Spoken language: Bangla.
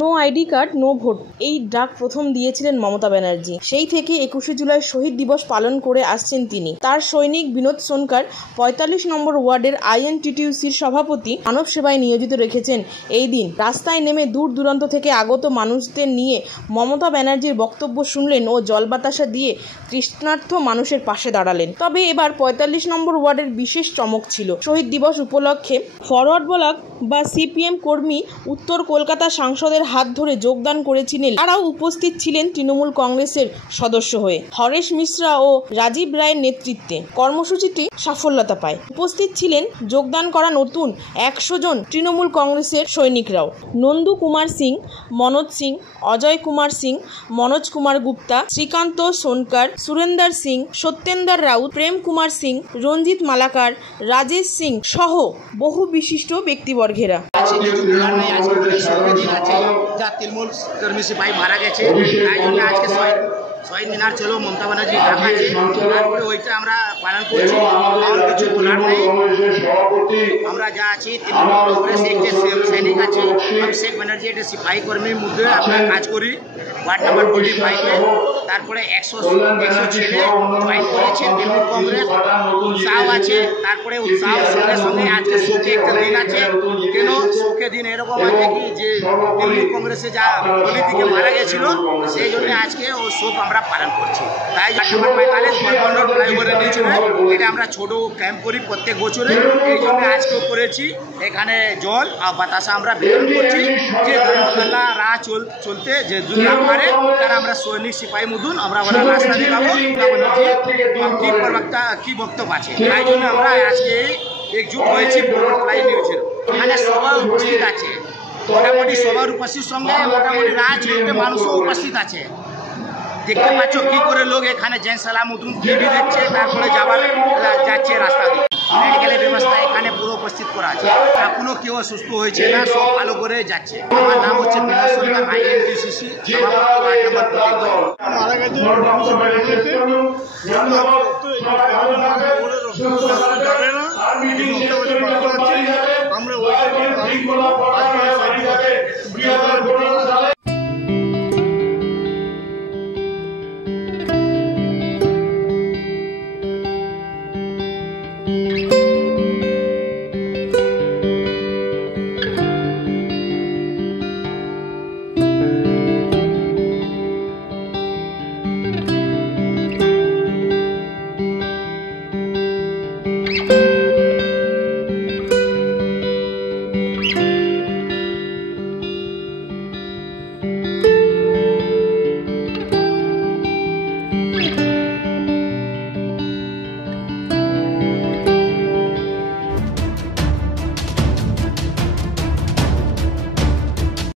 No ID card no vote, এই ডাক প্রথম দিয়েছিলেন মমতা ব্যানার্জি। সেই থেকে 21শে জুলাই শহীদ দিবস পালন করে আসছেন তিনি। তার সৈনিক বিনোদ সোনকার 45 নম্বর ওয়ার্ডের INTTUCর সভাপতি মানব সেবায় নিয়োজিত রেখেছেন এই দিন। রাস্তায় নেমে দূর দূরান্ত থেকে আগত মানুষদের নিয়ে মমতা ব্যানার্জির বক্তব্য শুনলেন ও জল বাতাসা দিয়ে তৃষ্ণার্ত মানুষের পাশে দাঁড়ালেন। তবে এবার 45 নম্বর ওয়ার্ডের বিশেষ চমক ছিল। শহীদ দিবস উপলক্ষে ফরওয়ার্ড ব্লক বা CPM কর্মী উত্তর কলকাতা সাংসদের হাত ধরে যোগদান করেছিলেন। তারাও উপস্থিত ছিলেন তৃণমূল কংগ্রেসের সদস্য হয়ে। হরেশ মিশ্রা ও রাজীব রায়ের নেতৃত্বে কর্মসূচিটি সাফল্যতা পায়। উপস্থিত ছিলেন যোগদান করা নতুন 100 জন তৃণমূল কংগ্রেসের সৈনিকরাও। নন্দু কুমার সিং, মনোজ সিং, অজয় কুমার সিং, মনোজ কুমার গুপ্তা, শ্রীকান্ত সোনকার, সুরেন্দার সিং, সত্যেন্দার রাউত, প্রেম কুমার সিং, রঞ্জিত মালাকার, রাজেশ সিং সহ বহু বিশিষ্ট ব্যক্তিবর্গেরা। যা তৃণমূল কর্মী সিপাহী মারা গেছে, তাই জন্য আজকে শহীদ মিনার ছিল, মমতা ব্যানার্জি ডাক আছে, তারপরে ওইটা আমরা পালন করছি। আর কিছু বলার নেই, আমরা যা আছি তৃণমূল কংগ্রেস এক যে সৈনিক আছে, অভিষেক ব্যানার্জি একটা সিপাহী কর্মীর মধ্যে আমরা কাজ করি ওয়ার্ড নাম্বার 45-এ। তারপরে 100 ছেলে জয়েন করেছেন তৃণমূল কংগ্রেস, উৎসাহ আছে। তারপরে উৎসাহ সঙ্গে সঙ্গে আজকে শোকে একটা দিন আছে। কেন শোকে দিন এরকম আছে কি যে তৃণমূল কংগ্রেসে যা পলিটিকে মারা গেছিল, সেই জন্য আজকে ওই শোক আমরা পালন করছি। তাই 45 ফ্লাইওভারের নিচে এটা আমরা ছোট ক্যাম্প করি প্রত্যেক বছরে, এই জন্য আজকেও করেছি। এখানে জল আর বাতাসা আমরা বিতরণ করছি। যে ধর্মকাল্লা রাহ চলতে যে দুর্গা পারে তারা আমরা সৈনিক সিপাহী মধুন আমরা ওরা রাস্তা দেখাবো কি বক্তব্য আছে। তাই জন্য আমরা আজকে একজুট হয়েছি ফ্লাই নিউজের। এখানে সবাই উপস্থিত আছে, মোটামুটি সবার উপস্থিত সঙ্গে মোটামুটি রাজনীতিতে মানুষও উপস্থিত আছে। দেখতে পাচ্ছ কি করে লোক এখানে জেন সালাম মতন টিভি দেখছে, তারপরে যাচ্ছে রাস্তা দিয়ে। মেডিকেলের ব্যবস্থা এখানে পুরো উপস্থিত করা আছে। এখনো কেউ অসুস্থ হয়েছে না, সব ভালো করে যাচ্ছে। আমার নাম হচ্ছে বিনোদ সোনকার, INTTUC মারা গেছে। আমরা ওই